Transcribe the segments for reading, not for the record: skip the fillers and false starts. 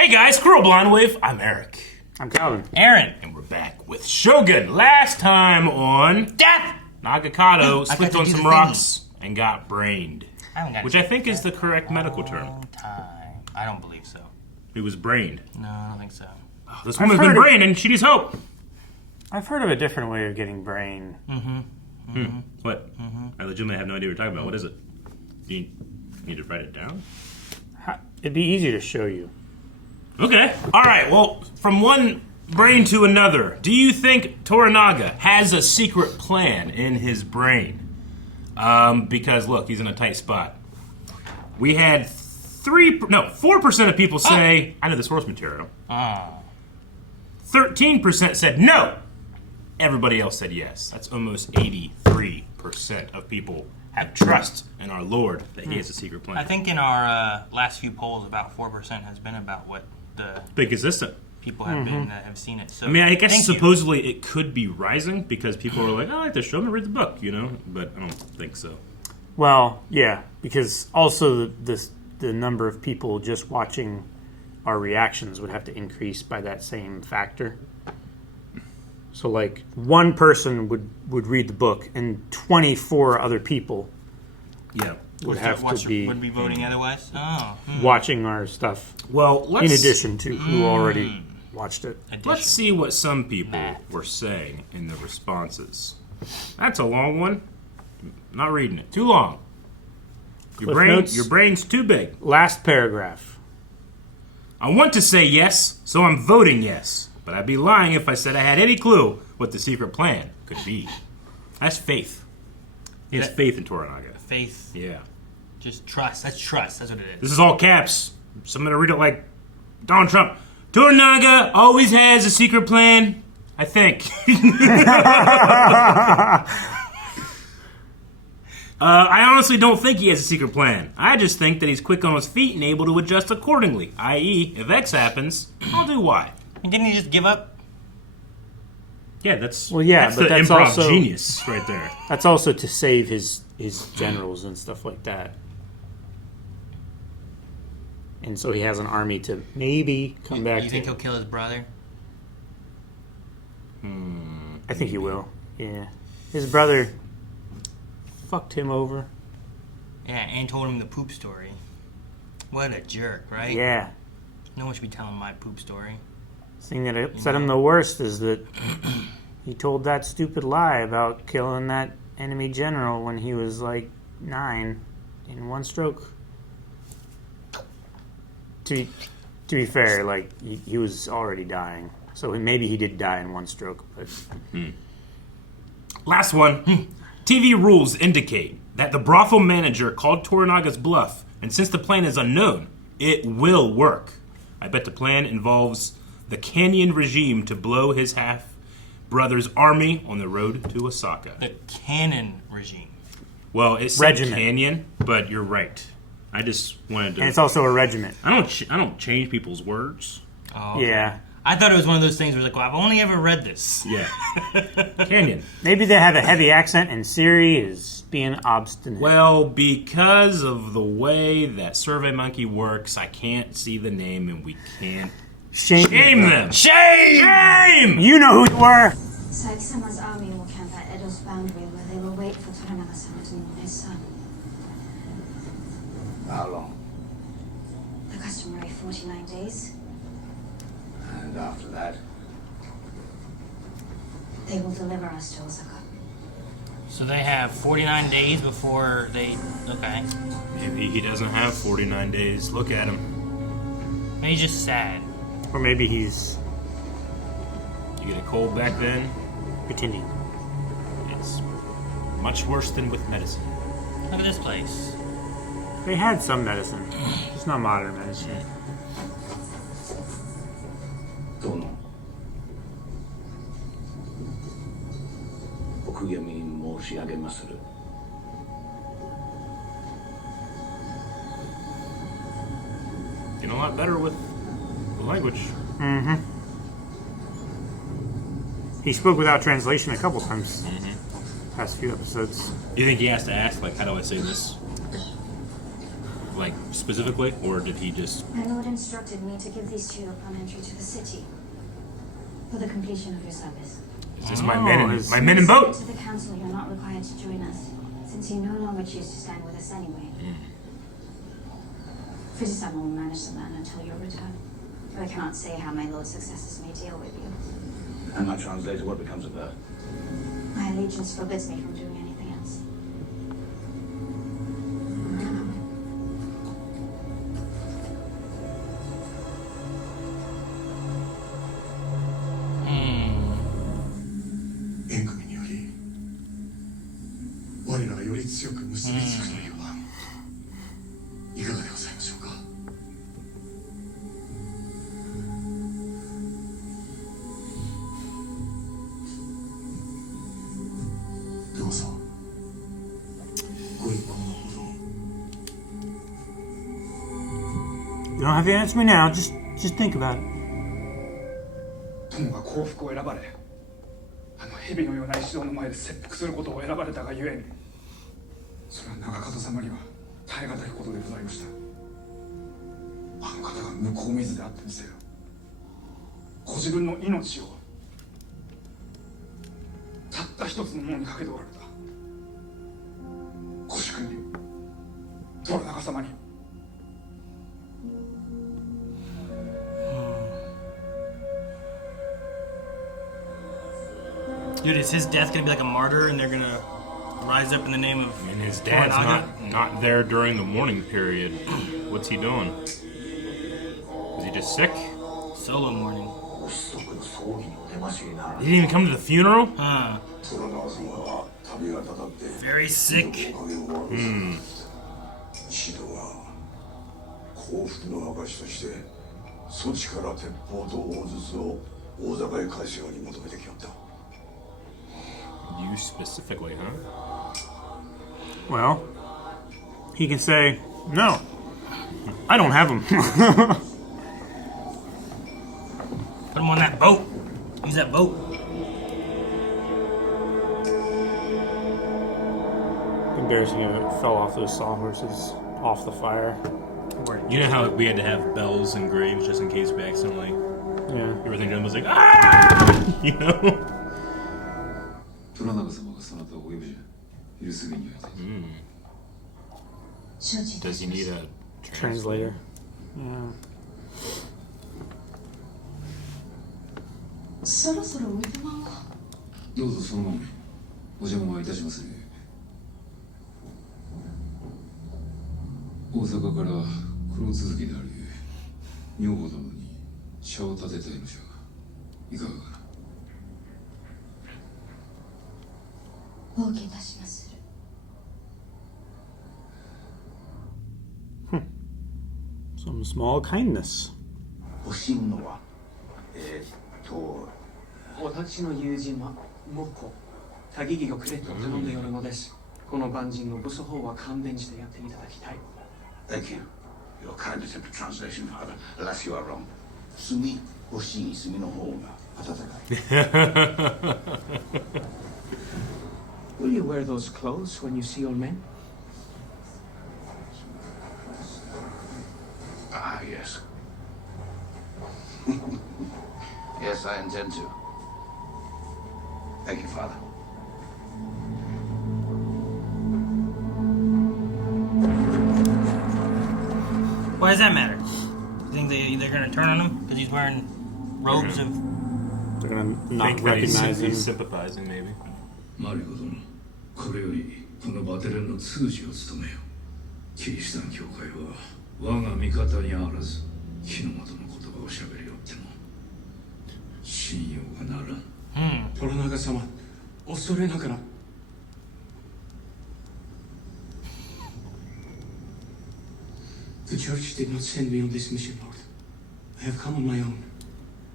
Hey guys, Squirrel Blonde Wave. I'm Eric. I'm Calvin. Aaron. And we're back with Shogun. Last time on Death! Nagakado slipped on some rocks and got brained. Which I think is the correct medical term. I don't believe so. He was brained. No, I don't think so. Oh, this woman's been brained and she needs help. I've heard of a different way of getting brain. What? I legitimately have no idea what you're talking about. What is it? Do you need to write it down? It'd be easy to show you. Okay. All right. Well, from one brain to another, do you think Toranaga has a secret plan in his brain? Because look, he's in a tight spot. We had 4% of people say, I know the source material. 13% said no. Everybody else said yes. That's almost 83% of people have trust in our Lord that he has a secret plan. I think in our last few polls, about 4% has been about what the Been consistent. people have been that have seen it. So I mean, I guess supposedly it could be rising because people are like, I like this show, I'm going to read the book, you know? But I don't think so. Well, yeah, because also the number of people just watching our reactions would have to increase by that same factor. So, like, one person would read the book, and 24 other people would have to be voting otherwise. watching our stuff. Well, in addition to who already watched it. Let's see what some people were saying in the responses. That's a long one. Not reading it. Too long. Your brain's too big. Last paragraph. I want to say yes, so I'm voting yes. But I'd be lying if I said I had any clue what the secret plan could be. That's faith. He has faith in Toranaga. Faith. Yeah. Just trust. That's trust. That's what it is. This is all caps. So I'm going to read it like Donald Trump. Toranaga always has a secret plan, I think. I honestly don't think he has a secret plan. I just think that he's quick on his feet and able to adjust accordingly. I.e., if X happens, I'll do Y. And didn't he just give up? Yeah, that's but the that's improv also genius right there. That's also to save his generals and stuff like that. And so he has an army to maybe come back to. You think he'll kill his brother? I think he will. Yeah. His brother fucked him over. Yeah, and told him the poop story. What a jerk, right? Yeah. No one should be telling my poop story. The thing that upset him the worst is that he told that stupid lie about killing that enemy general when he was like 9 in one stroke. To be fair, like he was already dying, so maybe he did die in one stroke. But Last one. TV rules indicate that the brothel manager called Toranaga's bluff, and since the plan is unknown, it will work. I bet the plan involves the Canyon regime to blow his half-brother's army on the road to Osaka. The Cannon regime. Well, it said Canyon, but you're right. I just wanted to... And it's also a regiment. I don't change people's words. Oh, okay. Yeah. I thought it was one of those things where it's like, well, I've only ever read this. Yeah. Canyon. Maybe they have a heavy accent and Siri is being obstinate. Well, because of the way that SurveyMonkey works, I can't see the name and we can't shame them. Shame! You know who you were! Saiki-sama's army will camp at Edo's boundary where they will wait for Toranaga-sama to mourn his son. How long? The customary 49 days. And after that? They will deliver us to Osaka. So they have 49 days before they... Okay. Maybe he doesn't have 49 days. Look at him. Maybe he's just sad. Or maybe he's You get a cold back then, pretending. it's much worse than with medicine. Look at this place. They had some medicine. Just not modern medicine. 殿お悔やみ申し上げまする Getting a lot better with the language. He spoke without translation a couple times. Past few episodes. You think he has to ask, like, how do I say this? Like, specifically, or did he just? My lord instructed me to give these to you upon entry to the city for the completion of your service. Is this my men in boat? To the council, you're not required to join us, since you no longer choose to stand with us anyway. Fujisama will manage the land until your return. I cannot say how my lord's successors may deal with you. And my translator, what becomes of her? My allegiance forbids me from doing anything else. You don't have to answer me now. Just think about it. 友が幸福を選ばれ、あの蛇のような石像の前で切腹することを選ばれたがゆえに、それは長門様には耐え難いことでございました。あの方が向こう水であってみせよ。ご自分の命をたった一つのものにかけておられた。ご主君に、虎長様に。Dude, is his death gonna be like a martyr and they're gonna rise up in the name of And his dad's Toranaga? not there during the mourning period. What's he doing? Is he just sick? Solo mourning. ご子息の葬儀にお出ましになら He didn't even come to the funeral? Huh. 虎川様は旅がたたって Very sick. おかげを悪いシドが幸福の証としてそちから鉄砲と大筒を大坂へ返すように求めてきよった。 You specifically, huh? Well, he can say, no, I don't have them. Put him on that boat. Use that boat. Embarrassing if it fell off those sawhorses off the fire. You know how we had to have bells and graves just in case we accidentally. Yeah. Everything done was like, ah! You know? 虎長様がそなたをお呼びじゃ。昼過ぎには。Does he need a Translator. Yeah. そろそろおいとまを。どうぞそのままに。お邪魔はいたしますね。大阪から黒続きであるゆえ、女房殿に茶を立てたいのじゃが、いかがかな。お受けいたしまする。Some small kindness. 欲しいのは私の友人はもっこ多義儀をくれと頼んでおるのです。この万人の武装法は勘弁してやっていただきたい。 Thank you. Your kind attempt at translation, father. Alas, you are wrong. 炭欲しい炭の方が温かい。Will you wear those clothes when you see old men? Ah, yes. Yes, I intend to. Thank you, father. Why does that matter? You think they're gonna turn on him because he's wearing robes of? They're gonna not think that recognize him. he's sympathizing, maybe. マリコ殿、これよりこのバテレンの通詞を務めよ。キリシタン教会は我が味方にあらず、日の元の言葉をしゃべりよっても信用がならん。虎長様、恐れながら。The church did not send me on this mission, Lord. I have come on my own.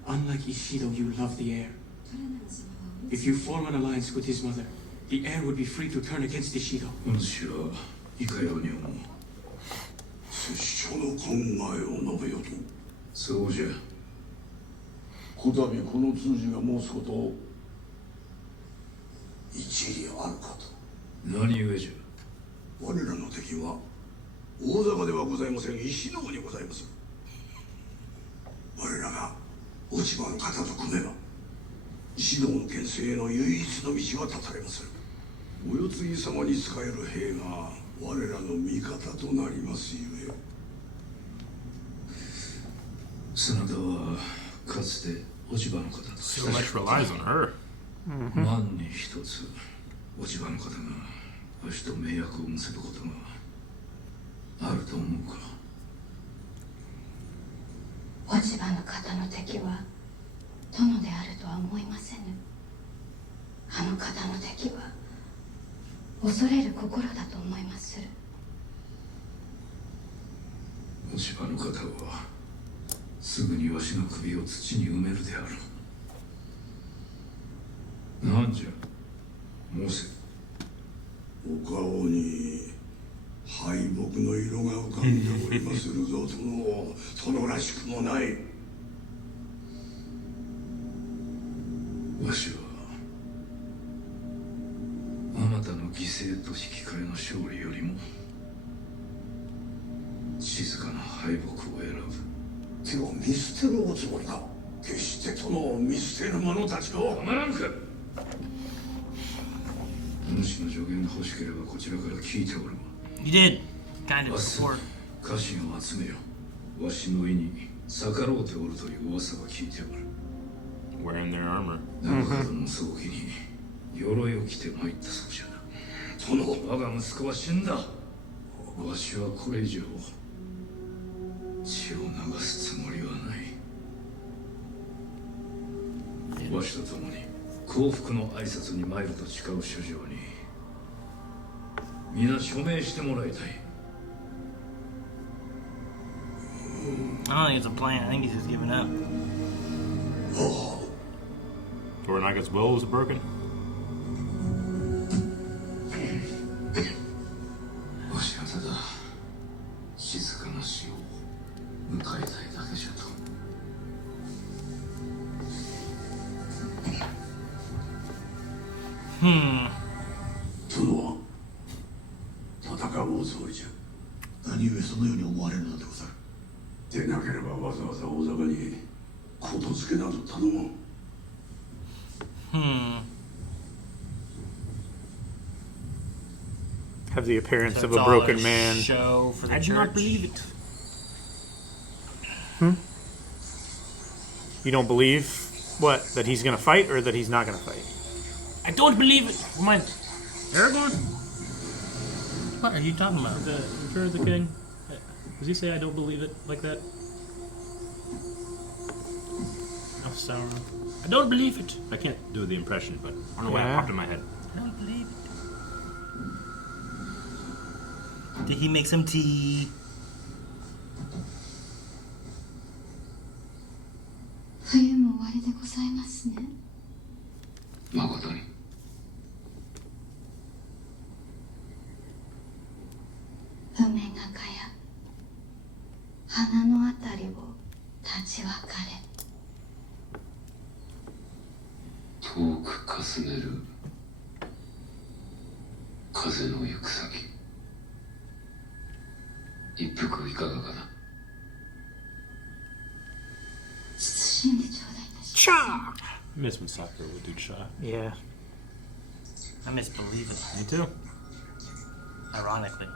Unlike Ishido, you love the air. If you form an alliance with his mother, the heir would be free to turn against Ishido. 私はいかように思う。拙者の考えを述べよと。そうじゃ。こたびこの通詞が申すことを一理あるかと。何故じゃ。我らの敵は大坂ではございません石のにございます。我らが落ち葉の方と組めば石道の権勢への唯一の道は断たれます。お世継ぎ様に仕える兵が我らの味方となりますゆえ。真田はかつて落ち葉の方と So much relies on her. 万に一つ落ち葉の方がわしと迷惑を結ぶことがあると思うか。落ち葉の方の敵は殿であるとは思いませぬ。あの方の敵は恐れる心だと思いまする。落ち葉の方はすぐにわしの首を土に埋めるであろう。なんじゃ申せ。お顔に敗北の色が浮かんでおりまするぞ殿らしくもない。わしはあまたの犠牲と引き換えの勝利よりも静かな敗北を選ぶ。手を見捨てるおつもりか。決して殿を見捨てる者たちを。たまらんか。お主の助言が欲しければこちらから聞いておるわ。 You did, kind of 明日 before. 家臣を集めよ。わしの意に逆ろうておるという噂は聞いておる。 Wearing their armor. 中門の葬儀に鎧を着て参ったそうじゃな。殿、我が息子は死んだ。わしはこれ以上血を流すつもりはない。わしと共に幸福の挨拶に参ると誓う書状に皆署名してもらいたい。 I don't think it's a plan. I think he's just giving up. Toranaga's will was broken. わしはただ静かな死を迎えたいだけじゃと。殿は戦うおつもりじゃ。何故そのように思われるのでござる。でなければわざわざ大坂にことづけなど頼もう。Have the appearance So of it's a all broken man. Show for the I do church. not believe it. You don't believe what? That he's gonna fight or that he's not gonna fight? I don't believe it. My Aragorn? What are you talking about? The Return of the King? Does he say I don't believe it like that? Oh, Sauron. I don't believe it. I can't do the impression, but I don't know why it Yeah. popped in my head. I don't believe it. Did he make some tea? 冬も終わりでございますね。誠に。梅がかや花のあたりを立ち別れ。遠くかすめる風の行く先。一服いかがかな。謹んでちょうだいいたします。 Miss Masako would do shot. Yeah. I misbelieve it. Me too. Ironically,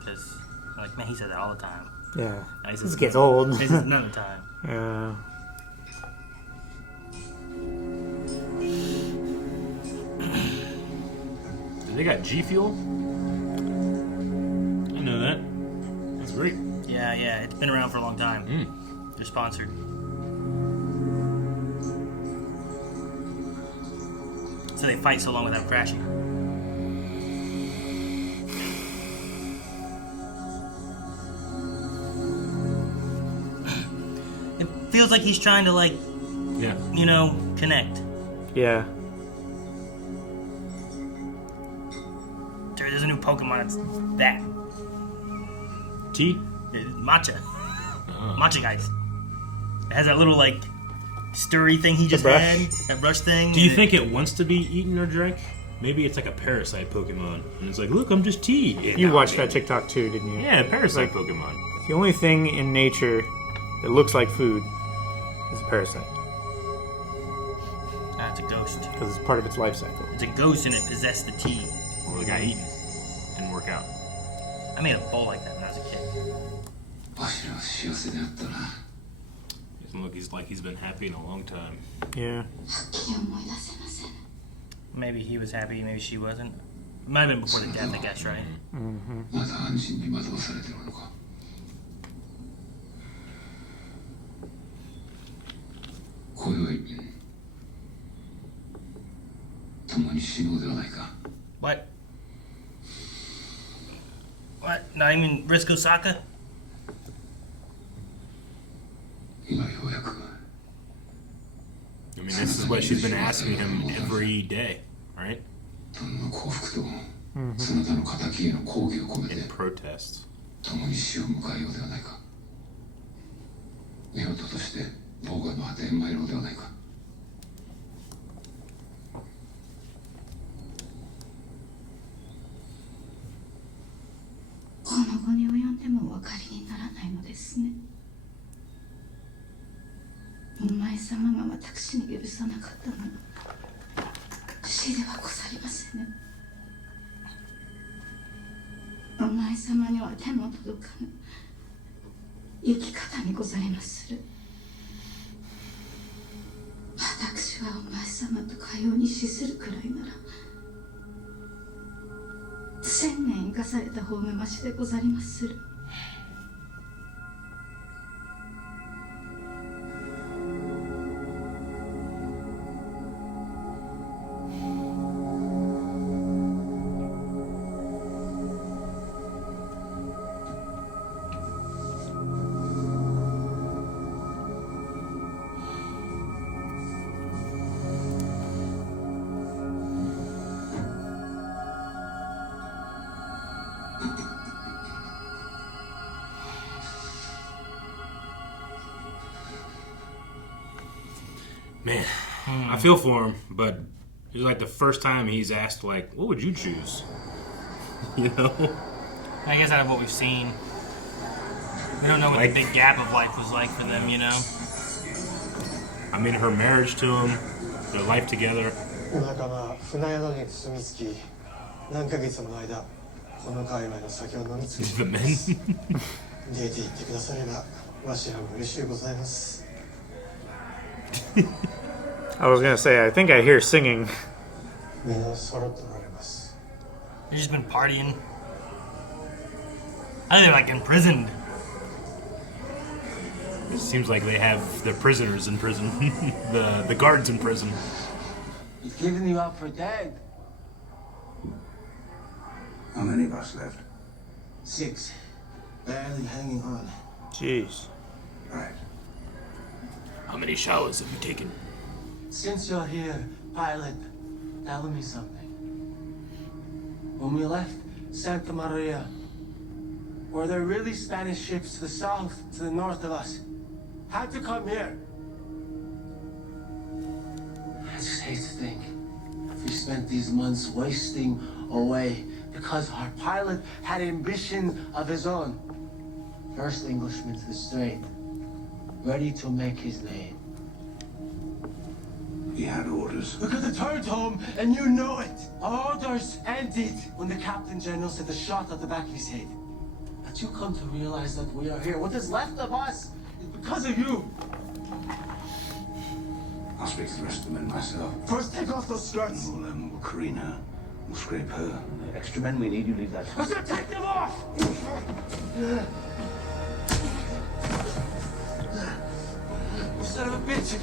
because like man, he says that all the time. Yeah. Now he This says gets old. He says none of the time. Yeah. They got G Fuel? I know that. That's great. Yeah, it's been around for a long time. They're sponsored. So they fight so long without crashing. It feels like he's trying to like, Yeah. you know, connect. Yeah. There's a new Pokemon. It's that. T? It's matcha. Matcha guys. It has that little like stirry thing he just brush. had. That brush thing. Do you think it wants to be eaten or drank? Maybe it's like a parasite Pokemon, and it's like, look, I'm just tea. Yeah, You no, watched man. that TikTok too, didn't you? Yeah, parasite Pokemon. The only thing in nature that looks like food is a parasite That's a ghost. because it's part of its life cycle. It's a ghost and it possessed the tea. Or the guy eating. Didn't work out. I made a bowl like that when I was a kid. わしらは幸せであったな。 Doesn't look like he's been happy in a long time. Yeah. はっきり思い出せません。 Maybe he was happy, maybe she wasn't. It might have been before the death, I guess, right? まだ安心に惑わされてるのか。今宵共に死のうではないか。 What? What? Not even risk Osaka? 今ようやく I mean, this is what she's been asking him every day, right? 殿の幸福とそなたの敵への抗議を込めて In protest. 共に死を迎えようではないか。夫婦として妨害の果てへ参ろうではないか。この後に及んでもお分かりにならないのですね。お前様が私に許さなかったのは死ではござりませぬ。お前様には手も届かぬ生き方にございまする。私はお前様とかように死するくらいなら1000年生かされた方がましでござりまする。Man, I feel for him, but it's like the first time he's asked, like, what would you choose? You know? I guess out of what we've seen, we don't know what Like- the big gap of life was like for them, you know? I mean, her marriage to him, their life together. お仲間船宿に住み着き何ヶ月もの間この界隈の酒を飲みつけ The men. 出て行ってくださればわしらも嬉しゅうございます。 I was gonna say, I think I hear singing. 皆揃っておられます。 They've just been partying. I think they're like imprisoned. It seems like they have their prisoners in prison. the guards in prison. He's giving you up for dead. How many of us left? 6. Barely hanging on. Jeez. Right. How many showers have you taken? Since you're here, pilot, tell me something. When we left Santa Maria, were there really Spanish ships to the south, to the north of us? Had to come here. I just hate to think we spent these months wasting away because our pilot had ambition of his own. First Englishman to the strait, ready to make his name. He had orders. We could have turned home, and you know it. Our orders ended when the Captain General said the shot at the back of his head. But you come to realize that we are here. What is left of us is because of you. I'll speak to the rest of the men myself. First, take off those skirts. We'll Karina. We'll scrape her. Extra men we need, you leave that. I said take them off! Son of a bitch!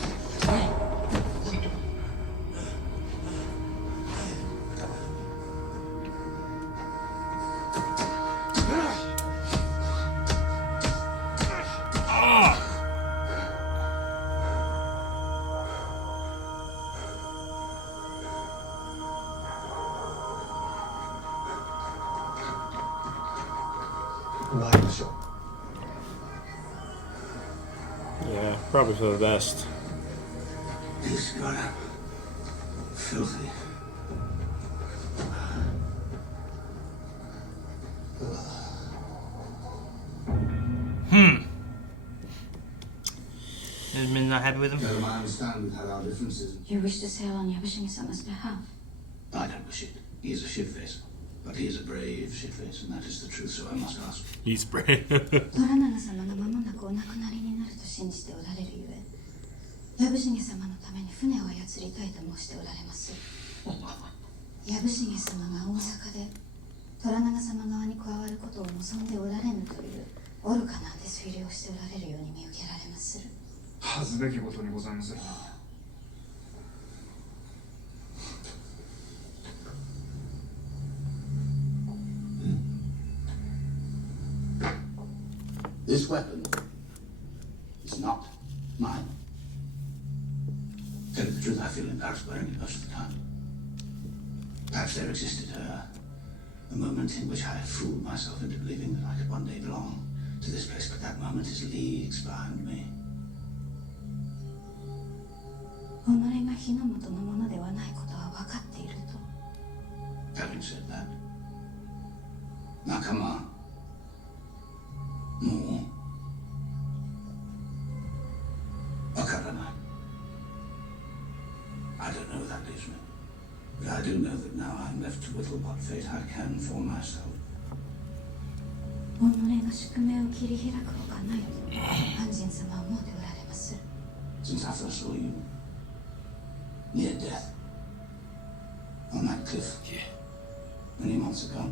Yeah, probably for the best. He's got a filthy, not happy with him? Tell him I understand we've had our differences. You wish to sail on Yabushige-sama's behalf? I don't wish it. He is a shitface. But he is a brave shitface, and that is the truth, so I must ask. He's brave. 虎長様が間もなくお亡くなりになると信じておられるゆえ、藪重様のために船を操りたいと申しておられます。藪重様が大阪で虎長様側に加わることを望んでおられぬという愚かな手推理をしておられるように見受けられまする。恥ずべきことにございまするな。This weapon is not mine. Tell you the truth, I feel embarrassed wearing it most of the time. Perhaps there existed a moment in which I fooled myself into believing that I could one day belong to this place, but that moment is leagues behind me. 己が火の元のものではないことは分かっていると。Having said that, Nakama, more, Wakaranai. I don't know where that leaves me, but I do know that now I'm left to whittle what fate I can for myself. 己が宿命を切り開くほかないと安心様は思っておられます。 Since I first saw you, near death, on that cliff, many months ago,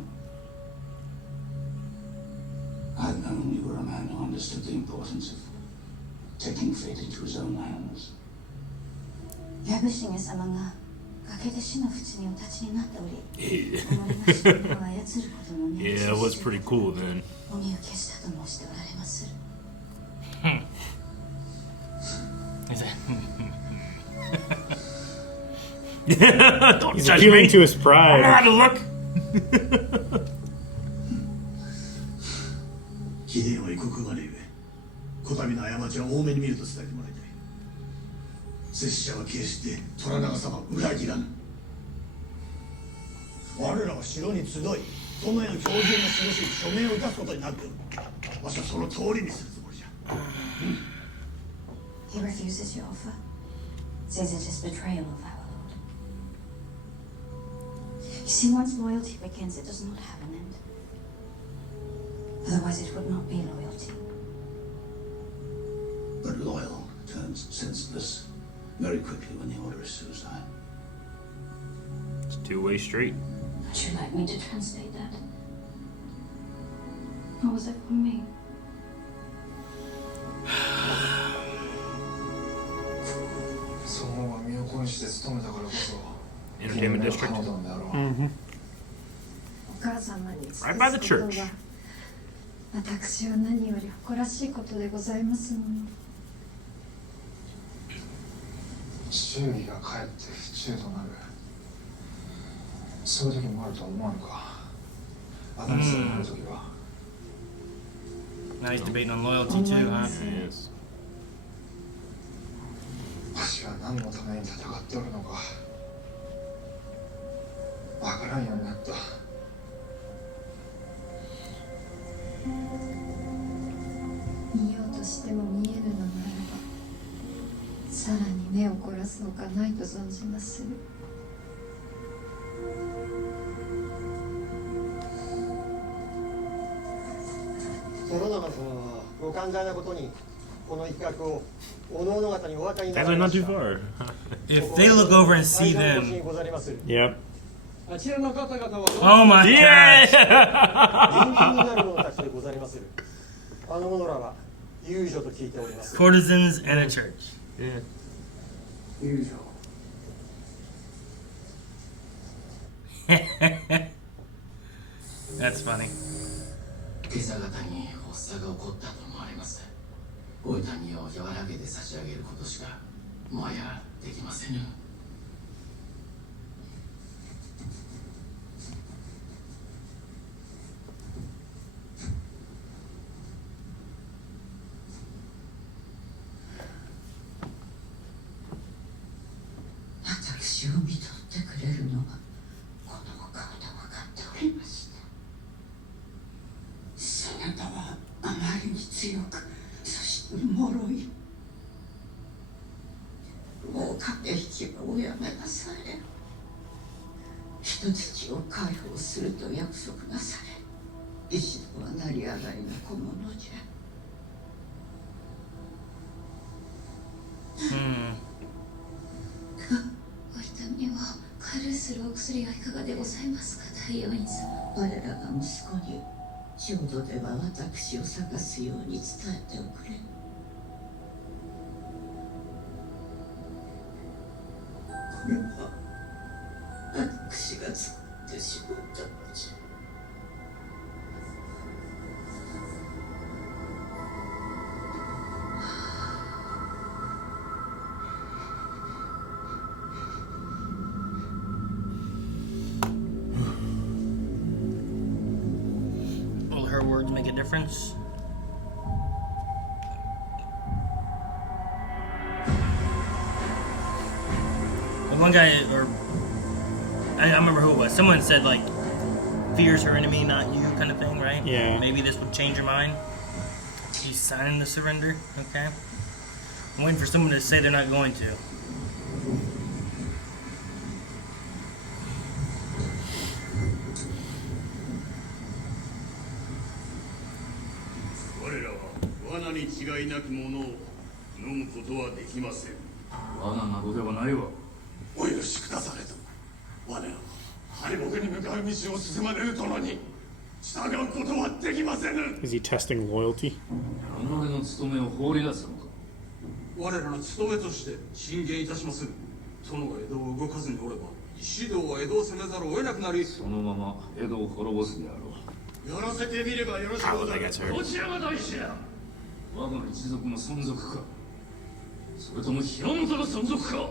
I've known you were a man who understood the importance of taking fate into his own hands. 藪重様が崖で死の淵にお立ちになっており、己が宿命を操ることの念を Yeah, it was pretty cool then. お見受けしたと申しておられまする。Don't He's judge me. appealing to his I know how pride. to look. 秀頼国までゆえ、こたびの過ちは多めに見ると伝えてもらいたい。拙者は決して虎長様を裏切らぬ。我らは城に集い、殿への標準の示しに署名をいたすことになっておる。わしはその通りにするつもりじゃ。He refuses your offer. Says it is betrayal of our Lord. You see, once loyalty begins, it does not have an end. Otherwise, it would not be loyalty. But loyal turns senseless very quickly when the order is suicide. It's a two-way street. Would you like me to translate that? Or was it for me? その方が身を粉にして務めたからこそ Entertainment District. 彼女なんだろう。お母様に Right by the church. 私は何より誇らしいことでございますもの。忠義がかえって不忠となる。そういう時もあると思わぬか。新しさになる時は。Now he's debating on loyalty too, huh? Yes. わしは何のために戦っておるのかわからんようになった。見ようとしても見えぬのならば、さらに目を凝らすほかないと存じまする。殿長様はご寛大なことにこの一角をおのおの方にお分かりにな Actually, られま not し too た。 far. If they look over and see 大変申し them, ござりまする。 Yep. あちらの方々は oh my Yeah! god! 人気になる者たちでござりまする。あの者らは遊女と聞いております。 Courtesans and a church. Yeah. 友情。That's funny. 今朝方に発作が起こったと思われます。お痛みを和らげて差し上げることしかもはやできませぬ。私を見とってくれるのはこのお顔と分かっておりました。そなたはあまりに強く、そして脆い。駆け引きはおやめなされ。人質を解放すると約束なされ、石戸は成り上がりの小物じゃ。お痛みを軽うするお薬はいかがでございますか、大王院様。我らが息子に浄土では私を探すように伝えておくれ。これは私が作ってしまったのじゃ。Will her words make a difference? One guy, or I remember who it was. Someone said like, "Fear's her enemy, not you," kind of thing, right? Yeah. Maybe this would change your mind. He's signing the surrender. Okay. I'm waiting for someone to say they're not going to. 我らは罠に違いなきものを飲むことはできません。罠などではないわ。お許しくだされと。我らは敗北に向かう道を進まれる殿に従うことはできませぬ。 Is he testing loyalty? 己の務めを放り出すのか。我らの務めとして進言いたしまする。殿が江戸を動かずにおれば石堂は江戸を攻めざるを得なくなり、そのまま江戸を滅ぼすであろう。やらせてみればよろしくございます。どちらが大事だ。我が一族の存続か、それとも広元の存続か。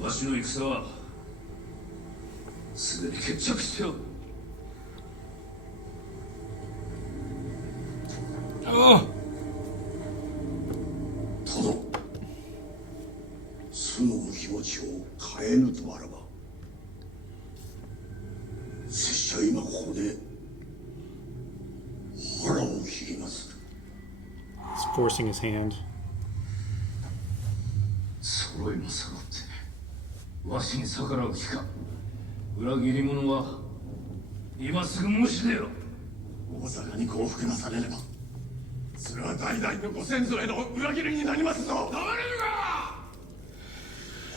わしの戦はすでに決着しておる。殿、そのお気持ちを変えぬとあらば、拙者今ここで腹を切ります。 He's forcing his hand. 揃いも揃ってわしに逆らう気か。裏切り者は今すぐ申し出よ。大阪に降伏なされれば、それは代々のご先祖への裏切りになりますぞ。黙れるか。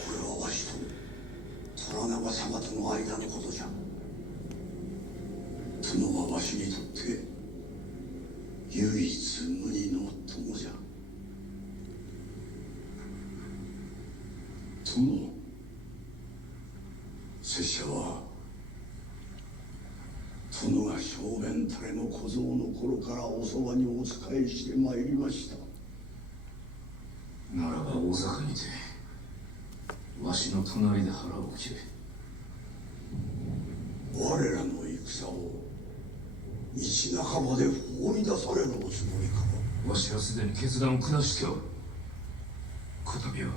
これはわしと虎長様との間のことじゃ。殿はわしにとって唯一無二の友じゃ。殿、拙者は殿が小便垂れの小僧の頃からおそばにお仕えしてまいりました。ならば大阪にてわしの隣で腹を切れ。我らの戦を道半ばで放り出されるおつもりか。わしはすでに決断を下しておる。こたびは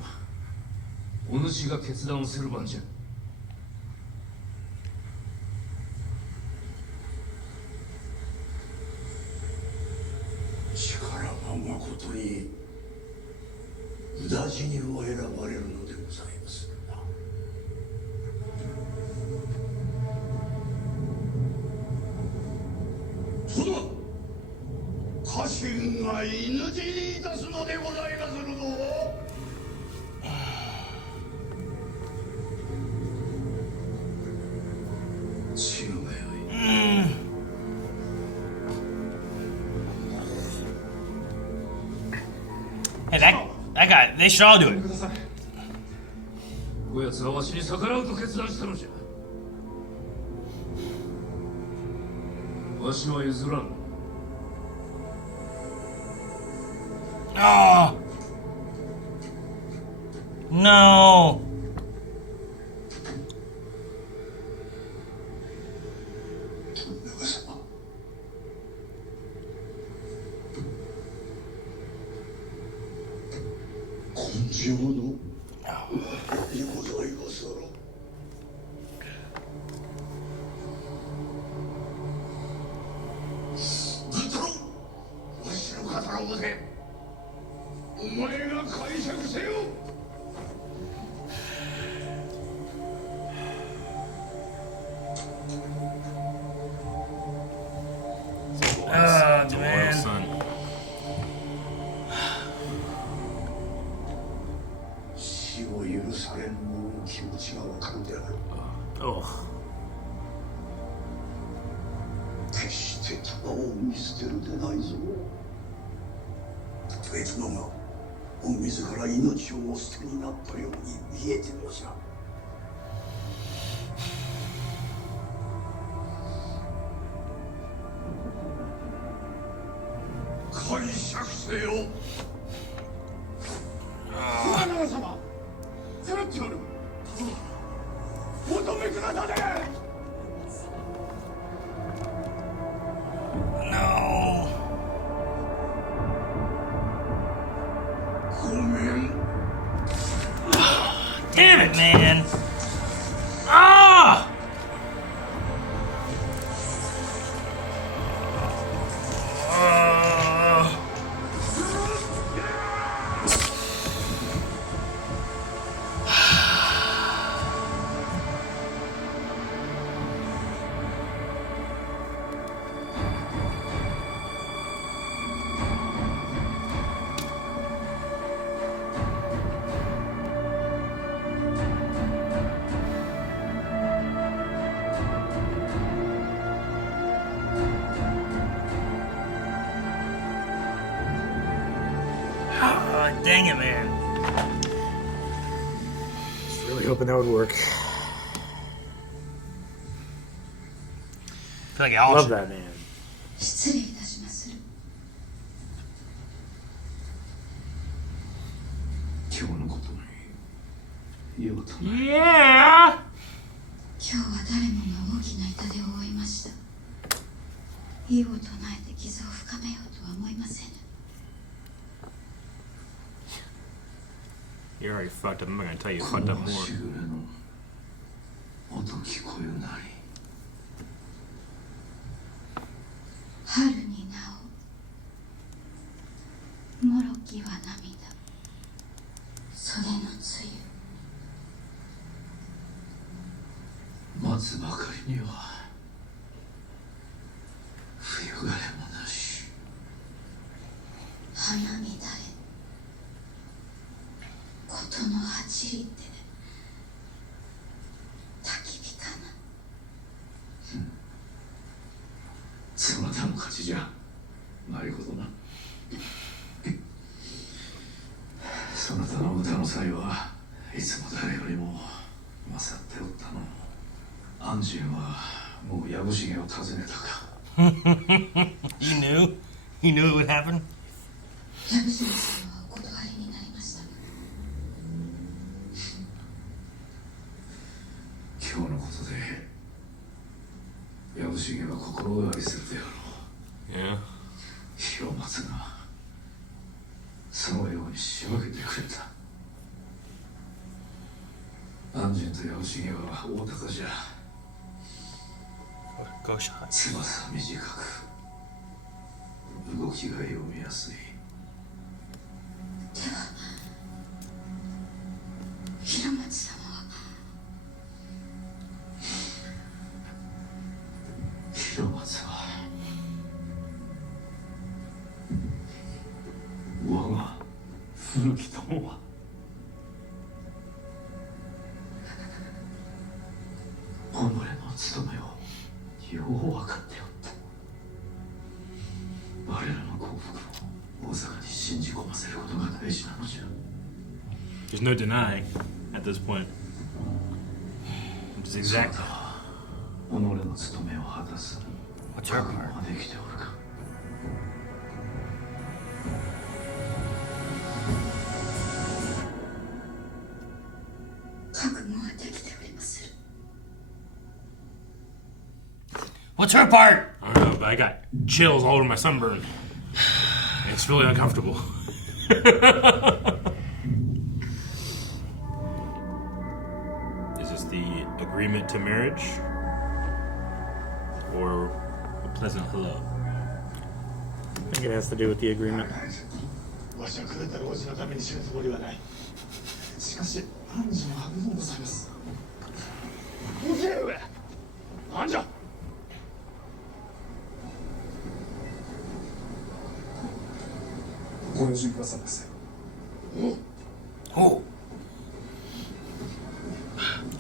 お主が決断をする番じゃ。力はまことに宇田地にを選ばれるのでございますな。殿、家臣が犬死にいたすのでございまするぞ。死ぬがよい。Hey, that guy, they should all do it. こやつはわしに逆らうと決断したのじゃ。わしは譲らん。Oh no. 長様、根性のにございますろ。ぶっ飛ろう。わしの刀を持て。お前れが解釈せよ。 It's a loyal son. 死を許されぬ者の気持ちがわかるであろう。 Oh. 決して束を見捨てるでないぞ。たとえ殿が御自ら命をお捨てになったように見えてもじゃ。解釈せよ。福永様、攻めておる。お止めくだされ。 No. ごめん。 Damn it, man. Ah! Dang it, man. Just really hoping that would work. I feel like I Love that man. 失礼いたしまする。今日のことに言おうとない。 Yeah! 今日は誰もが大きな痛手を負いました。意を唱えて傷を深めようとは思いません。 You already fucked up. I'm not gonna tell you you fucked up more. しぐれの音聞こえるなり。春になおもろきは涙袖の梅雨待つばかりには冬枯れもなし。花乱れことの走りって焚き火かな。そなたの勝ちじゃないことな。そなたの歌の才はいつも誰よりも勝っておったの。安心はもう藪重を訪ねたか。He knew? He knew it would happen? 藪重様はお断りになりました。今日のことで藪重は心変わりするであろう。 Yeah. 広松がそのように仕分けてくれた。安心と藪重は大高じゃ。 Go shot. 翼短く動きが読みやすい。では平松様は広松は我が古き友は己の務めをよう分かっておった。我らの幸福を大阪に信じ込ませることが大事なのじゃ。 There's no denying at this point. Which is exactly. 己の務めを果たす What's your 覚悟 part? はできておるか。覚悟はできておりまする。 What's her part? I don't know, but I got chills all over my sunburn. It's really uncomfortable. Is this the agreement to marriage? Or a pleasant hello? I think it has to do with the agreement. わしは狂ったる王子のために死ぬつもりはない。しかし暗示のあるもございます。父上、なんじゃ。ご用心くださいませ。Oh.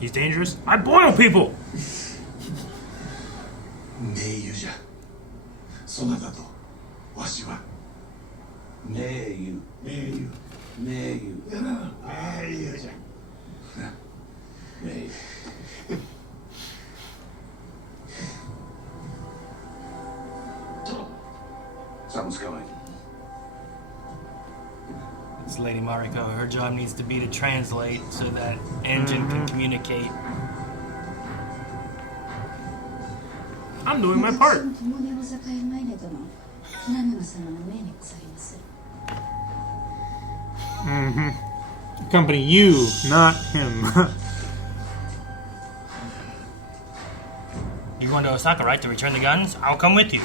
He's dangerous. I boil people. 名優じゃ。そなたとわしは名優名優名優名優じゃ。名優Something's coming. It's Lady Mariko. Her job needs to be to translate so that engine can communicate. I'm doing my part. 共にお酒うまいね殿。船長様の命にございます。 Accompany you, not him. You're going to Osaka, right, to return the guns? I'll come with you.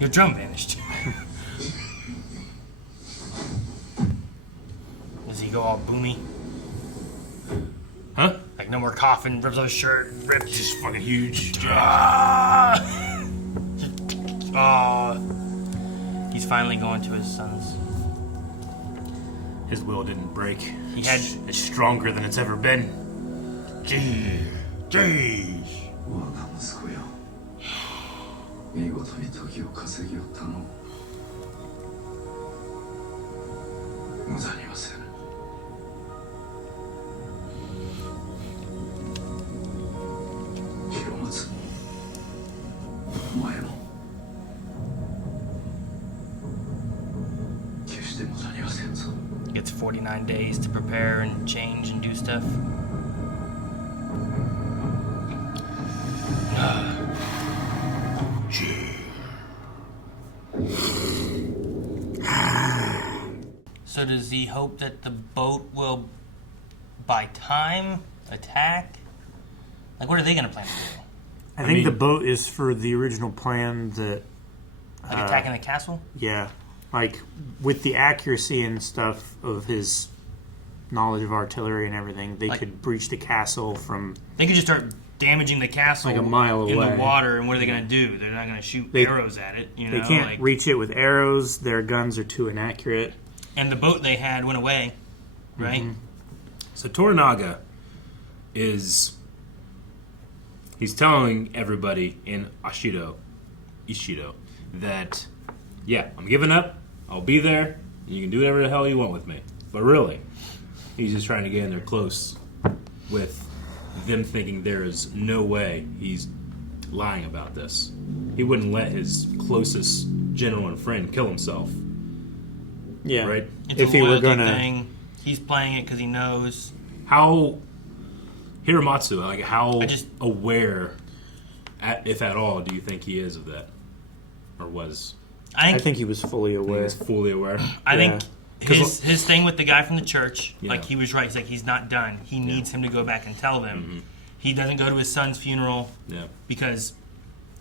Your drum vanished. Does he go all boomy? Huh? Like no more coughing, rips off his shirt, rips. Just fucking huge. He's finally going to his son's. His will didn't break. He had. It's stronger than it's ever been. Jeez. 我が息子よ、見事に時を稼ぎよったの。無駄にはせぬ。広松、お前も決して無駄にはせんぞ。 Gets 49 days to prepare and change and do stuff. So does he hope that the boat will, by time, attack? Like, what are they going to plan to do? I think the boat is for the original plan that... Like attacking the castle? Yeah. Like, with the accuracy and stuff of his knowledge of artillery and everything, they could breach the castle from... They could just start damaging the castle like a mile in away. the water, and what are they going to do? They're not going to shoot arrows at it, you know? They can't like, reach it with arrows. Their guns are too inaccurate. And the boat they had went away, right? Mm-hmm. So Toranaga is... He's telling everybody in Ishido, that, yeah, I'm giving up. I'll be there. You can do whatever the hell you want with me. But really, he's just trying to get in there close with them thinking there is no way he's lying about this. He wouldn't let his closest general and friend kill himself. Yeah. Right? It's if a he were loyalty gonna... thing. He's playing it because he knows. How... Hiramatsu, like, how aware, if at all, do you think he is of that? Or was? I think he was fully aware. He was fully aware? I think his thing with the guy from the church, Yeah. like he was right. He's like, he's not done. He needs him to go back and tell them. Mm-hmm. He doesn't go to his son's funeral Yeah. because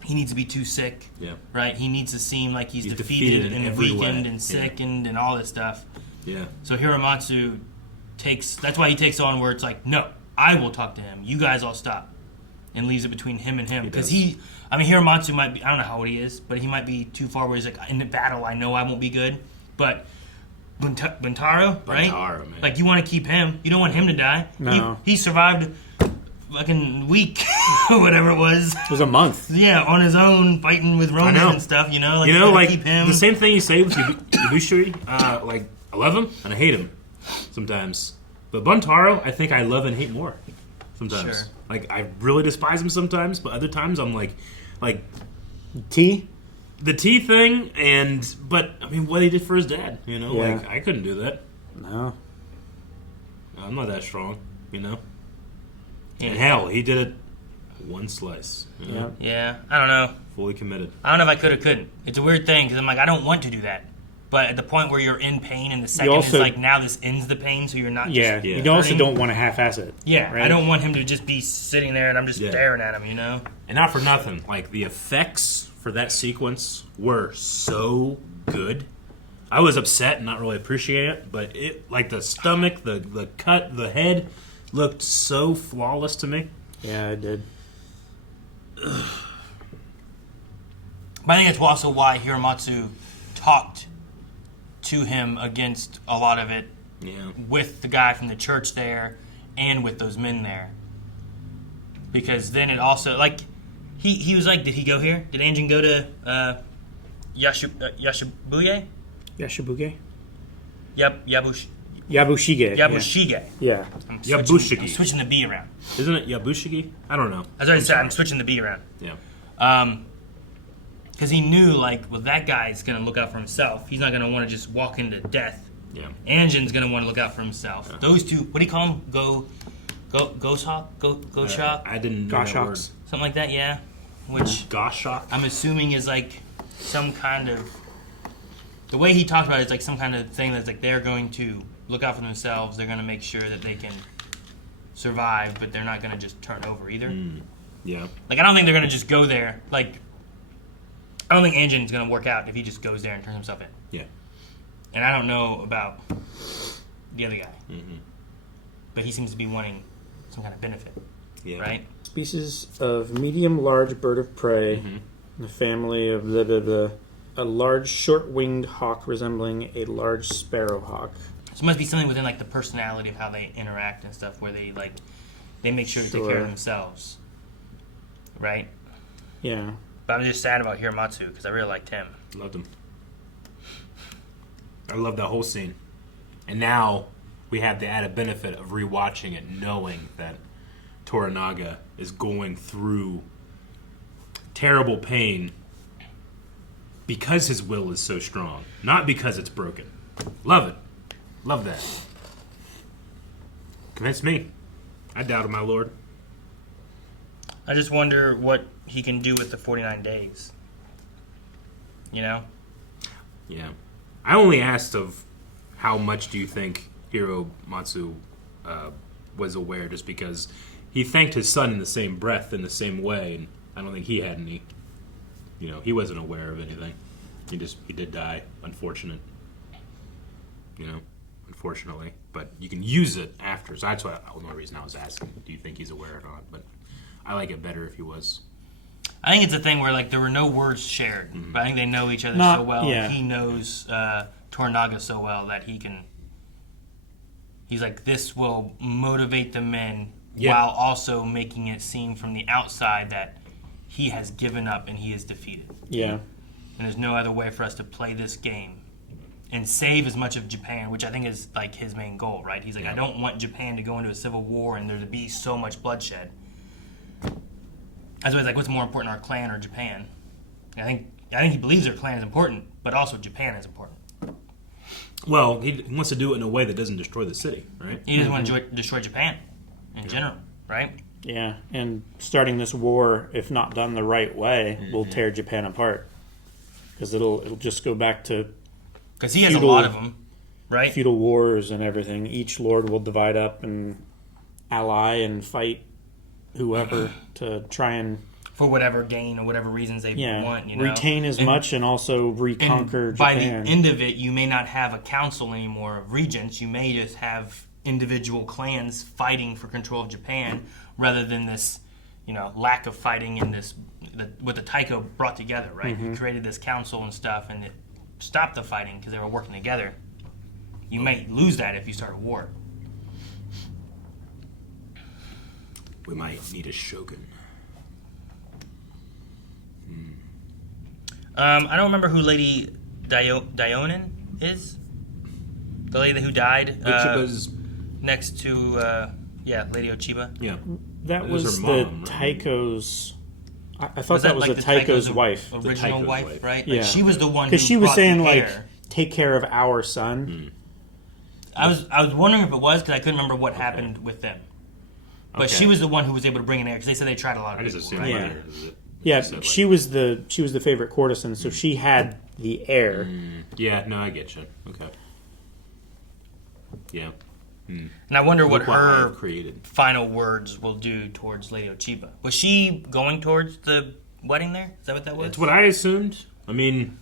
he needs to be too sick. Yeah. Right? He needs to seem like he's defeated defeated in and every weakened way. and sickened and all this stuff. Yeah. So Hiramatsu takes... That's why he takes on where it's like, no, I will talk to him. You guys all stop. And leaves it between him and him. Because Hiramatsu might be... I don't know how old he is, but he might be too far where he's like, in the battle, I know I won't be good. But... Buntaro, right? Buntaro, man. Like, you want to keep him. You don't want him to die. No. He survived fucking week or whatever it was. It was a month. Yeah, on his own, fighting with Roman and stuff, you know? Like, you like, keep him. the same thing you say with Ibushi, like, I love him and I hate him sometimes. But Buntaro, I think I love and hate more sometimes. Sure. Like, I really despise him sometimes, but other times I'm like... T? The T thing, but, I mean, what he did for his dad, you know? Yeah. Like, I couldn't do that. No. I'm not that strong, you know? Yeah. And hell, he did it one slice. You know? Yeah, I don't know. Fully committed. I don't know if I could or couldn't. It's a weird thing, because I'm like, I don't want to do that. But at the point where you're in pain, and the second is like, now this ends the pain, so you're not just you also don't want to half-ass it. Yeah, right? I don't want him to just be sitting there and I'm just staring at him, you know? And not for nothing, like, the effects for that sequence were so good. I was upset and not really appreciate it, but it, like the stomach, the cut, the head, looked so flawless to me. Yeah, it did. But I think that's also why Hiramatsu talked to him against a lot of it with the guy from the church there and with those men there. Because then it also, like, he was like, did he go here? Did Anjin go to Yashibuye? Yashibuge? Yabushige. Yabushige. Yeah. I'm Yabushige. switching the B around. Isn't it Yabushige? I don't know. As I said, I'm switching the B around. Yeah. Because he knew, like, well, that guy's going to look out for himself. He's not going to want to just walk into death. Yeah. Anjin's going to want to look out for himself. Yeah. Those two, what do you call them? Goshawk? I didn't know that word. Something like that, yeah. Which Goshawk? I'm assuming is like some kind of, the way he talked about it is like some kind of thing that's like they're going to look out for themselves. They're going to make sure that they can survive, but they're not going to just turn over either. Yeah. Like, I don't think they're going to just go there. Like, I don't think Anjin's going to work out if he just goes there and turns himself in. Yeah. And I don't know about the other guy. Mm-hmm. But he seems to be wanting some kind of benefit. Yeah. Right? Species of medium-large bird of prey, the family of blah, blah, blah. A large short-winged hawk resembling a large sparrowhawk. So it must be something within, like, the personality of how they interact and stuff, where they, like, they make sure to take care of themselves. Right? Yeah. But I'm just sad about Hiramatsu, because I really liked him. Loved him. I love that whole scene. And now we have the added benefit of rewatching it, knowing that Toranaga is going through terrible pain because his will is so strong, not because it's broken. Love it. Love that. Convinced me. I doubted my lord. I just wonder what he can do with the 49 days. You know? Yeah. I only asked of how much do you think Hiramatsu was aware, just because he thanked his son in the same breath, in the same way, and I don't think he had any, he wasn't aware of anything. He did die. Unfortunately. But you can use it after, so that's the only reason I was asking. Do you think he's aware or not? But I like it better if he was. I think it's a thing where, like, there were no words shared, but I think they know each other so well. Yeah. He knows Toranaga so well that he's like, this will motivate the men while also making it seem from the outside that he has given up and he is defeated. Yeah. And there's no other way for us to play this game and save as much of Japan, which I think is, like, his main goal, right? He's like, I don't want Japan to go into a civil war and there to be so much bloodshed. That's why he's like, what's more important, our clan or Japan? And I think he believes their clan is important, but also Japan is important. Well, he wants to do it in a way that doesn't destroy the city, right? He doesn't want to destroy Japan in general, right? Yeah, and starting this war, if not done the right way, will tear Japan apart. Because it'll just go back to... Because he has a lot of them, right? Feudal wars and everything. Each lord will divide up and ally and fight whoever to try and... For whatever gain or whatever reasons they want, retain as much and also reconquer Japan. By the end of it, you may not have a council anymore of regents. You may just have individual clans fighting for control of Japan rather than this, lack of fighting in this, what the Taiko brought together, right? He created this council and stuff, and it stopped the fighting because they were working together. You may lose that if you start a war. We might need a shogun. I don't remember who Lady Dionin is. The lady who died next to, Lady Ochiba. Yeah. That was her the mom, right? Taiko's... I thought that was the Taiko's wife. Original Taiko's wife, right? Yeah. Like, she was the one who Because she was brought saying, the like, heir. take care of our son. I was wondering if it was because I couldn't remember what happened with them. But she was the one who was able to bring an heir because they said they tried a lot of people. assumed Right? Yeah, she was the favorite courtesan, so she had the heir. Yeah, no, I get you. Okay. Yeah. And I wonder what Look what I her have created. final words will do towards Lady Ochiba. Was she going towards the wedding there? Is that what that was? That's what I assumed. I mean,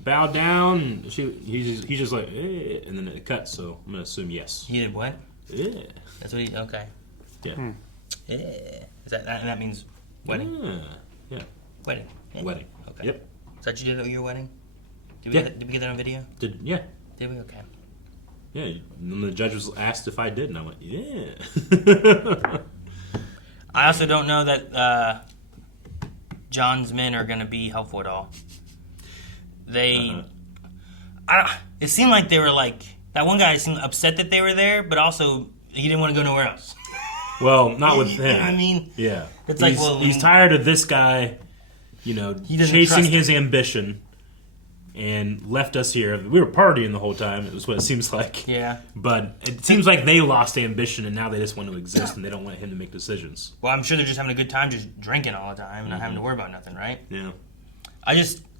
bow down. And he's just like, eh, and then it cuts. So I'm gonna assume yes. He did what? Yeah. That's what he. Okay. Yeah. Yeah. Is that and that means wedding? Yeah. Wedding. Yeah. Wedding. Okay. Yep. Is that what you did at your wedding? Did we get that on video? Yeah. Did we? Okay. Yeah. And then the judge was asked if I did, and I went, yeah. I also don't know that John's men are going to be helpful at all. It seemed like they were like, that one guy seemed upset that they were there, but also he didn't want to go nowhere else. Well, not with him. I mean, yeah. It's like, well, he's tired of this guy, chasing his ambition, and left us here. We were partying the whole time. It was what it seems like. Yeah. But it seems like they lost ambition, and now they just want to exist, and they don't want him to make decisions. Well, I'm sure they're just having a good time, just drinking all the time, not having to worry about nothing, right? Yeah.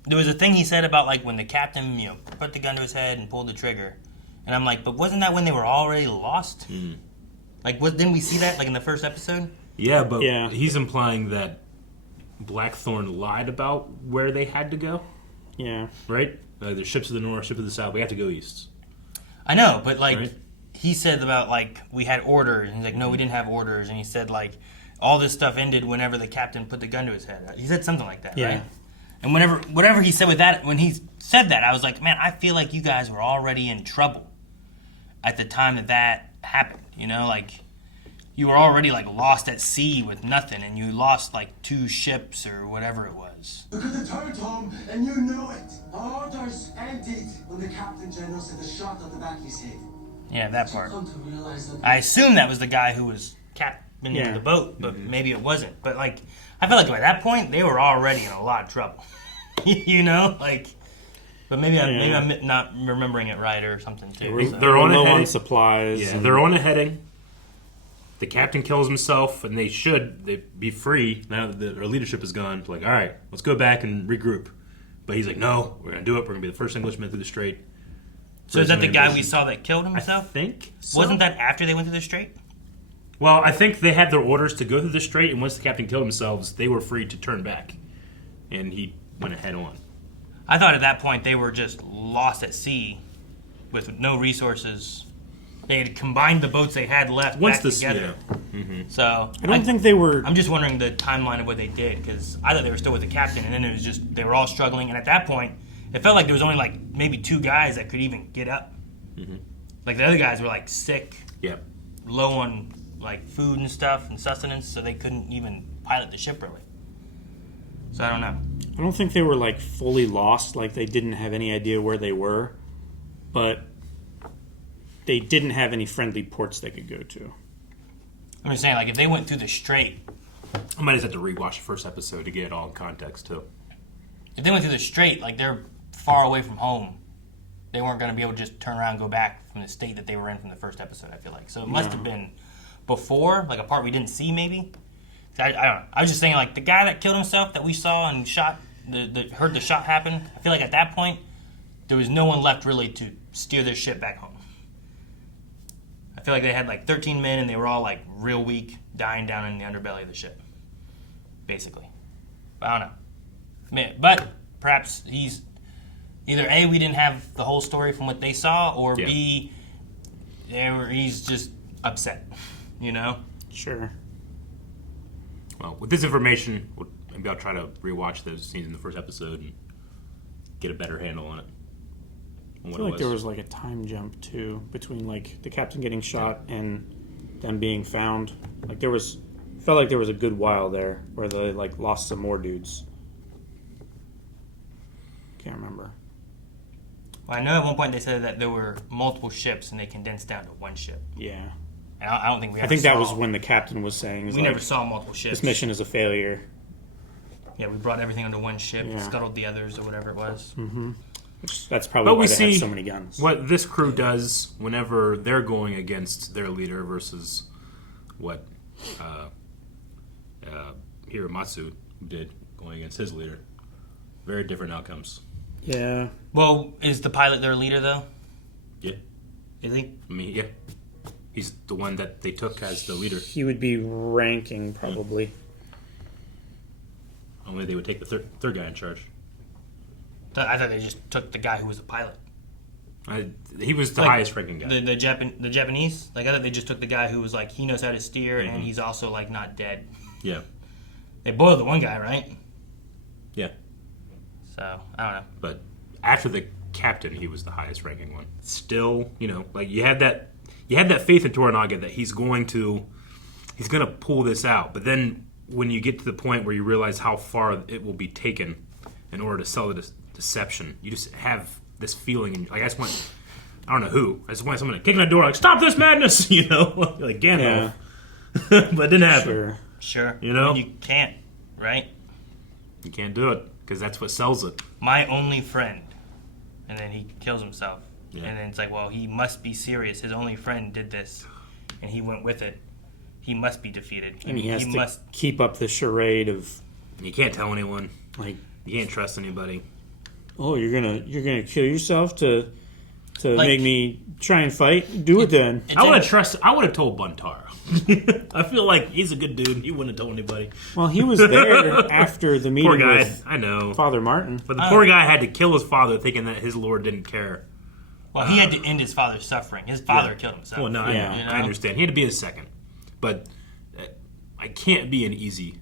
There was a thing he said about like when the captain, put the gun to his head and pulled the trigger, and I'm like, but wasn't that when they were already lost? Mm. Like, didn't we see that like in the first episode? Yeah, but he's implying that Blackthorn lied about where they had to go. Yeah. Right? The ships of the north, ship of the south. We have to go east. I know, but like he said about like we had orders, and he's like, no, we didn't have orders, and he said like all this stuff ended whenever the captain put the gun to his head. He said something like that, right? And whatever he said with that, when he said that, I was like, man, I feel like you guys were already in trouble at the time that happened. Like you were already like lost at sea with nothing, and you lost like 2 ships or whatever it was. Look at the turn, Tom, and you know it. Our orders ended when the Captain General said a shot at the back of his head. Yeah, that part. Come to realize that I assume that was the guy who was captain of the boat, but maybe it wasn't. But like, I feel like by that point they were already in a lot of trouble. But maybe I'm not remembering it right or something too. They're on low a on supplies. Yeah, they're on a heading. The captain kills himself, and they'd be free now that their leadership is gone. Like, all right, let's go back and regroup. But he's like, no, we're gonna do it. We're gonna be the first Englishman through the strait. So is that the guy we saw that killed himself? I think so. Wasn't that after they went through the strait? Well, I think they had their orders to go through the strait, and once the captain killed themselves, they were free to turn back, and he went ahead on. I thought at that point they were just lost at sea with no resources. They had combined the boats they had left together. Yeah. Mm-hmm. So I don't think they were. I'm just wondering the timeline of what they did, because I thought they were still with the captain, and then it was just they were all struggling. And at that point, it felt like there was only like maybe 2 guys that could even get up. Mm-hmm. Like the other guys were like sick, low on like food and stuff and sustenance, so they couldn't even pilot the ship really. So I don't know. I don't think they were like fully lost, like they didn't have any idea where they were, but they didn't have any friendly ports they could go to. I'm just saying, like, if they went through the strait... I might just have to rewatch the first episode to get it all in context, too. If they went through the strait, like, they're far away from home. They weren't going to be able to just turn around and go back from the state that they were in from the first episode, I feel like. So it must have been before, like a part we didn't see, maybe. I don't know. I was just saying, like, the guy that killed himself that we saw and shot, heard the shot happen, I feel like at that point, there was no one left really to steer their ship back home. I feel like they had like 13 men and they were all like real weak, dying down in the underbelly of the ship, basically. But I don't know. But perhaps he's either A, we didn't have the whole story from what they saw, or B, he's just upset, Sure. Well, with this information, maybe I'll try to rewatch those scenes in the first episode and get a better handle on it. I feel like there was like a time jump too between like the captain getting shot and them being found. Like felt like there was a good while there where they like lost some more dudes. Can't remember. Well, I know at one point they said that there were multiple ships and they condensed down to one ship. Yeah. And I don't think we ever I think saw, that was when the captain was saying we never saw multiple ships. This mission is a failure. Yeah, we brought everything onto one ship, scuttled the others or whatever it was. Mm-hmm. That's probably why they have so many guns. What this crew does whenever they're going against their leader versus what Hiromatsu did going against his leader. Very different outcomes. Yeah. Well, is the pilot their leader, though? Yeah. Is he? I mean, yeah. He's the one that they took as the leader. He would be ranking, probably. Only they would take the third guy in charge. I thought they just took the guy who was the pilot. He was the Like, highest ranking guy. The Japanese? Like, I thought they just took the guy who was like, he knows how to steer and he's also like not dead. Yeah. They boiled the one guy, right? Yeah. So, I don't know. But after the captain, he was the highest ranking one. Still, like you had that faith in Toranaga that he's going to pull this out. But then when you get to the point where you realize how far it will be taken in order to sell the deception, you just have this feeling, and like I don't know who. I just want someone to kick in the door, like, stop this madness, like Gandalf. Yeah. But it didn't happen. Sure. You can't, right? You can't do it because that's what sells it. My only friend, and then he kills himself, Yeah. and then it's like, well, he must be serious. His only friend did this, and he went with it. He must be defeated. And he has to keep up the charade of, You can't tell anyone. like, You can't trust anybody. oh, you're gonna kill yourself to Like- make me try and fight? Do it then. I would have told Buntaro. I feel like he's a good dude. He wouldn't have told anybody. Well, he was there after the meeting Poor guy. with I know. Father Martin. But the poor guy had to kill his father thinking that his lord didn't care. Well, he had to end his father's suffering. His father killed himself. Well, no, Yeah. I know. I understand. He had to be his second. But I can't be an easy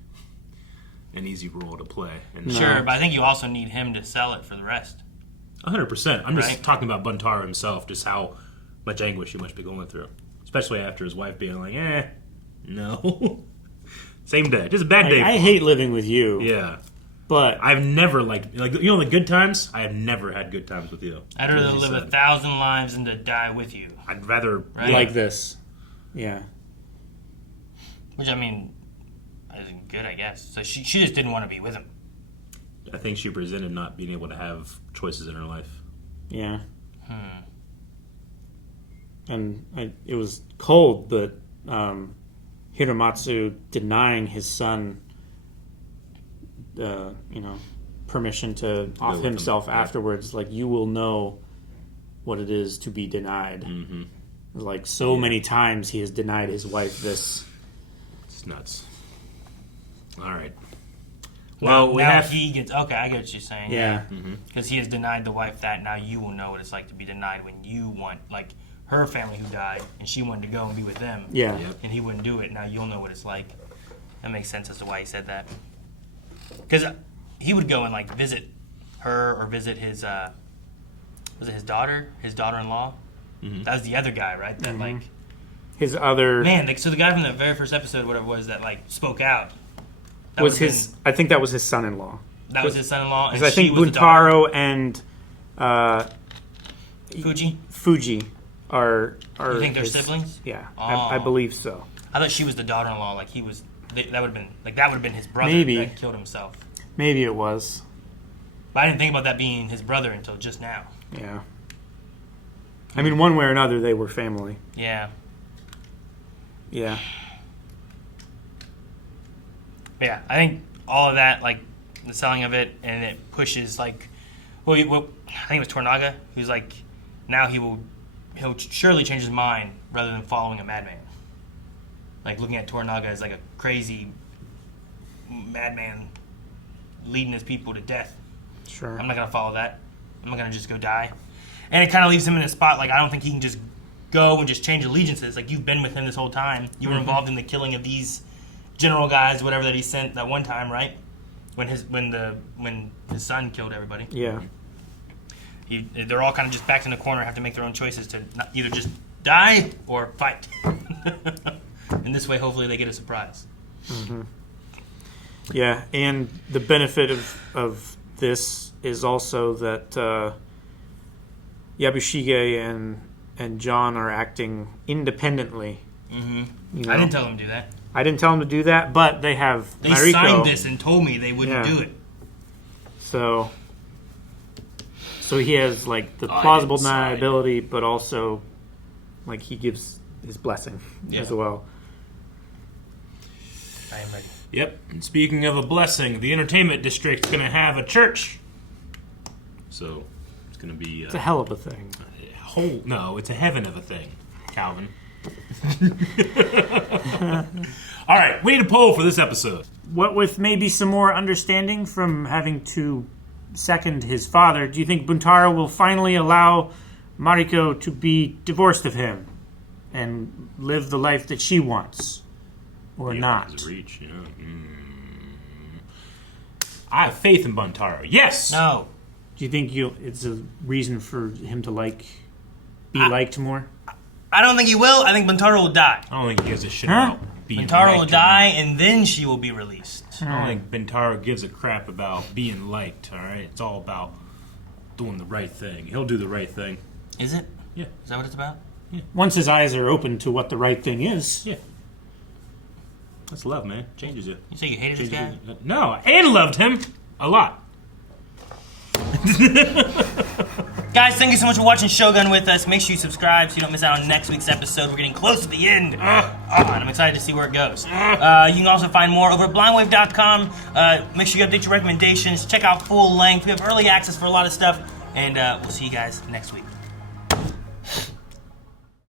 role to play. And Sure, but I think you also need him to sell it for the rest. 100%. I'm just Right. talking about Buntaro himself, just how much anguish he must be going through. Especially after his wife being like, no. Same day. Just a bad day. I hate living with you. Yeah. But I've never the good times? I have never had good times with you. I'd rather Like you live said. 1,000 lives than to die with you. I'd rather Right. like this. Yeah. Which, I mean, isn't good, I guess. So she just didn't want to be with him. I think she presented not being able to have choices in her life. Yeah. And it was cold, but Hiramatsu denying his son, permission to off with himself him, yeah. afterwards. Like, you will know what it is to be denied. Mm-hmm. Like, so many times he has denied his wife this. It's nuts. All right. Well, now he gets... Okay, I get what you're saying. Yeah. Because he has denied the wife that. Now you will know what it's like to be denied when you want... Like, her family who died, and she wanted to go and be with them. Yeah. Yep. And he wouldn't do it. Now you'll know what it's like. That makes sense as to why he said that. Because he would go and, like, visit her or visit his... was it his daughter? His daughter-in-law? Mm-hmm. That was the other guy, right? That, like... His other... Man, so the guy from the very first episode, whatever it was, that, like, spoke out. That was would've his... been- I think that was his son-in-law. That was his son-in-law, and Because I she think was the daughter. Buntaro and Fuji? are You think they're his- siblings? Yeah, Oh. I believe so. I thought she was the daughter-in-law. Like, he was... That would have been his brother Maybe. that killed himself. Maybe it was. But I didn't think about that being his brother until just now. Yeah. I mean, one way or another, they were family. Yeah. Yeah. But yeah, I think all of that, like, the selling of it, and it pushes, like... Well, I think it was Toranaga, who's like, now he'll surely change his mind rather than following a madman. Like, looking at Toranaga as like a crazy madman leading his people to death. Sure. I'm not going to follow that. I'm not going to just go die. And it kind of leaves him in a spot, like, I don't think he can just go and just change allegiances. Like, you've been with him this whole time. You were involved in the killing of these general guys, whatever that he sent that one time, right? When his son killed everybody. Yeah. They're all kind of just backed in the corner, have to make their own choices to either just die or fight. And this way, hopefully, they get a surprise. Mm-hmm. Yeah, and the benefit of this is also that Yabushige and John are acting independently. Mm-hmm. I didn't tell them to do that. I didn't tell them to do that, but they have They Mariko. signed this and told me they wouldn't do it. So he has, like, the I plausible didn't sign. deniability, but also, like, he gives his blessing as well. I am ready. Yep. And speaking of a blessing, the entertainment district's going to have a church. So it's going to be It's a hell of a thing. No, it's a heaven of a thing, Calvin. All right, we need a poll for this episode. what with maybe some more understanding from having to second his father, do you think Buntaro will finally allow Mariko to be divorced of him and live the life that she wants? Or not? Reach, yeah. I have faith in Buntaro. Yes! No. Do you think it's a reason for him to liked more? I don't think he will. I think Buntaro will die. I don't think he gives a shit about being Buntaro will liked. die, and then she will be released. I don't think Buntaro gives a crap about being liked, alright? It's all about doing the right thing. He'll do the right thing. Is it? Yeah. Is that what it's about? Once his eyes are open to what the right thing is. Yeah. That's love, man. Changes you. You say you hated this guy? No, and loved him a lot. Guys, thank you so much for watching Shogun with us. Make sure you subscribe so you don't miss out on next week's episode. We're getting close to the end. And I'm excited to see where it goes. You can also find more over at blindwave.com. Make sure you update your recommendations. Check out full length. We have early access for a lot of stuff. And we'll see you guys next week.